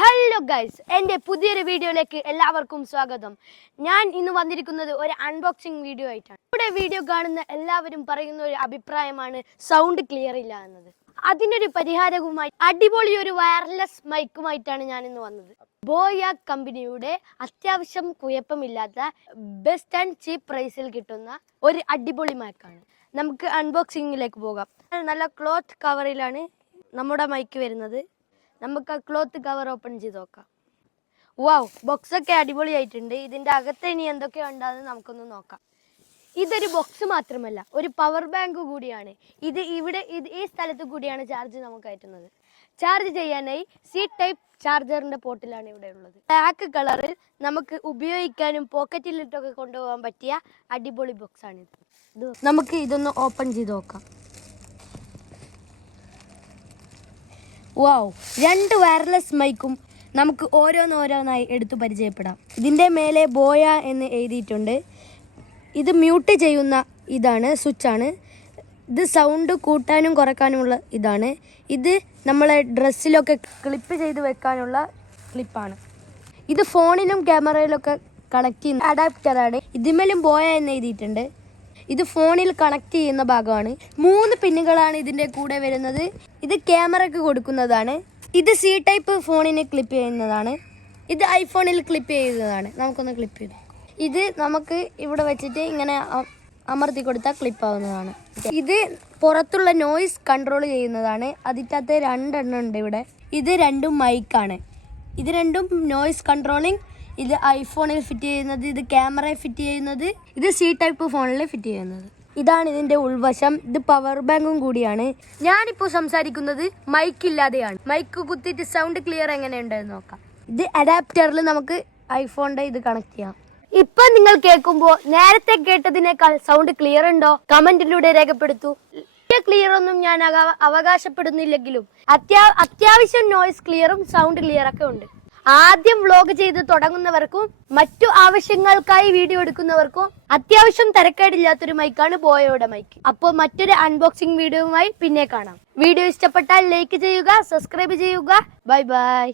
Hello guys, എൻ്റെ പുതിയൊരു വീഡിയോയിലേക്ക് എല്ലാവർക്കും സ്വാഗതം. ഞാൻ ഇന്ന് വന്നിരിക്കുന്നത് ഒരു അൺബോക്സിംഗ് വീഡിയോ ആയിട്ടാണ്. ഇവിടെ വീഡിയോ കാണുന്ന എല്ലാവരും പറയുന്ന ഒരു അഭിപ്രായമാണ് സൗണ്ട് ക്ലിയർ ഇല്ല എന്നത്. അതിനൊരു പരിഹാരവുമായി അടിപൊളി ഒരു വയർലെസ് മൈക്കുമായിട്ടാണ് ഞാൻ ഇന്ന് വന്നത്. ബോയ കമ്പനിയുടെ അത്യാവശ്യം കുഴപ്പമില്ലാത്ത ബെസ്റ്റ് ആൻഡ് ചീപ്പ് പ്രൈസിൽ കിട്ടുന്ന ഒരു അടിപൊളി മൈക്കാണ്. നമുക്ക് അൺബോക്സിംഗിലേക്ക് പോകാം. നല്ല ക്ലോത്ത് കവറിലാണ് നമ്മുടെ മൈക്ക് വരുന്നത്. നമുക്ക് ആ ക്ലോത്ത് കവർ ഓപ്പൺ ചെയ്ത് നോക്കാം. വാവ്, ബോക്സൊക്കെ അടിപൊളിയായിട്ടുണ്ട്. ഇതിൻ്റെ അകത്ത് ഇനി എന്തൊക്കെ ഉണ്ടാകുന്നത് നമുക്കൊന്ന് നോക്കാം. ഇതൊരു ബോക്സ് മാത്രമല്ല, ഒരു പവർ ബാങ്ക് കൂടിയാണ്. ഈ സ്ഥലത്ത് കൂടിയാണ് ചാർജ് നമുക്ക് കയറ്റുന്നത്. ചാർജ് ചെയ്യാനായി സി ടൈപ്പ് ചാർജറിൻ്റെ പോർട്ടിലാണ് ഇവിടെ ഉള്ളത്. ബ്ലാക്ക് കളറിൽ നമുക്ക് ഉപയോഗിക്കാനും പോക്കറ്റിലിട്ടൊക്കെ കൊണ്ടുപോകാൻ പറ്റിയ അടിപൊളി ബോക്സാണിത്. നമുക്ക് ഇതൊന്ന് ഓപ്പൺ ചെയ്ത് നോക്കാം. വാവ്, രണ്ട് വയർലെസ് മൈക്കും നമുക്ക് ഓരോന്നോരോന്നായി എടുത്തു പരിചയപ്പെടാം. ഇതിൻ്റെ മേലെ ബോയ എന്ന് എഴുതിയിട്ടുണ്ട്. ഇത് മ്യൂട്ട് ചെയ്യുന്ന ഇതാണ്, സ്വിച്ചാണ്. ഇത് സൗണ്ട് കൂട്ടാനും കുറയ്ക്കാനുമുള്ള ഇതാണ്. ഇത് നമ്മളെ ഡ്രസ്സിലൊക്കെ ക്ലിപ്പ് ചെയ്ത് വെക്കാനുള്ള ക്ലിപ്പാണ്. ഇത് ഫോണിലും ക്യാമറയിലൊക്കെ കണക്ട് ചെയ്യുന്ന അഡാപ്റ്ററാണ്. ഇതിന്മേലും ബോയ എന്ന് എഴുതിയിട്ടുണ്ട്. ഇത് ഫോണിൽ കണക്ട് ചെയ്യുന്ന ഭാഗമാണ്. 3 പിന്നുകളാണ് ഇതിൻ്റെ കൂടെ വരുന്നത്. ഇത് ക്യാമറയ്ക്ക് കൊടുക്കുന്നതാണ്. ഇത് സി ടൈപ്പ് ഫോണിന് ക്ലിപ്പ് ചെയ്യുന്നതാണ്. ഇത് ഐഫോണിൽ ക്ലിപ്പ് ചെയ്യുന്നതാണ്. നമുക്കൊന്ന് ക്ലിപ്പ് ചെയ്ത് ഇത് നമുക്ക് ഇവിടെ വെച്ചിട്ട് ഇങ്ങനെ അമർത്തി കൊടുത്താൽ ക്ലിപ്പ് ആവുന്നതാണ്. ഇത് പുറത്തുള്ള നോയ്സ് കൺട്രോൾ ചെയ്യുന്നതാണ്. അതിനകത്ത് 2 എണ്ണം ഉണ്ട് ഇവിടെ. ഇത് രണ്ടും മൈക്കാണ്. ഇത് രണ്ടും നോയ്സ് കൺട്രോളിങ്. ഇത് ഐഫോണിൽ ഫിറ്റ് ചെയ്യുന്നത്, ഇത് ക്യാമറയിൽ ഫിറ്റ് ചെയ്യുന്നത്, ഇത് സി ടൈപ്പ് ഫോണിൽ ഫിറ്റ് ചെയ്യുന്നത്. ഇതാണ് ഇതിൻ്റെ ഉൾവശം. ഇത് പവർ ബാങ്കും കൂടിയാണ്. ഞാനിപ്പോൾ സംസാരിക്കുന്നത് മൈക്കില്ലാതെയാണ്. മൈക്ക് കുത്തിയിട്ട് സൗണ്ട് ക്ലിയർ എങ്ങനെയുണ്ടെന്ന് നോക്കാം. ഇത് അഡാപ്റ്ററിൽ നമുക്ക് ഐഫോണിൻ്റെ ഇത് കണക്ട് ചെയ്യാം. ഇപ്പൊ നിങ്ങൾ കേൾക്കുമ്പോൾ നേരത്തെ കേട്ടതിനേക്കാൾ സൗണ്ട് ക്ലിയർ ഉണ്ടോ? കമന്റിലൂടെ രേഖപ്പെടുത്തൂ. ക്ലിയർ ഒന്നും ഞാൻ അവകാശപ്പെടുന്നില്ലെങ്കിലും അത്യാവശ്യം നോയ്സ് ക്ലിയറും സൗണ്ട് ക്ലിയർ ഒക്കെ ഉണ്ട്. ആദ്യം വ്ലോഗ് ചെയ്ത് തുടങ്ങുന്നവർക്കും മറ്റു ആവശ്യങ്ങൾക്കായി വീഡിയോ എടുക്കുന്നവർക്കും അത്യാവശ്യം തിരക്കേടില്ലാത്തൊരു മൈക്കാണ് ബോയയുടെ മൈക്ക്. അപ്പോൾ മറ്റൊരു അൺബോക്സിംഗ് വീഡിയോയുമായി പിന്നെ കാണാം. വീഡിയോ ഇഷ്ടപ്പെട്ടാൽ ലൈക്ക് ചെയ്യുക, സബ്സ്ക്രൈബ് ചെയ്യുക. Bye bye.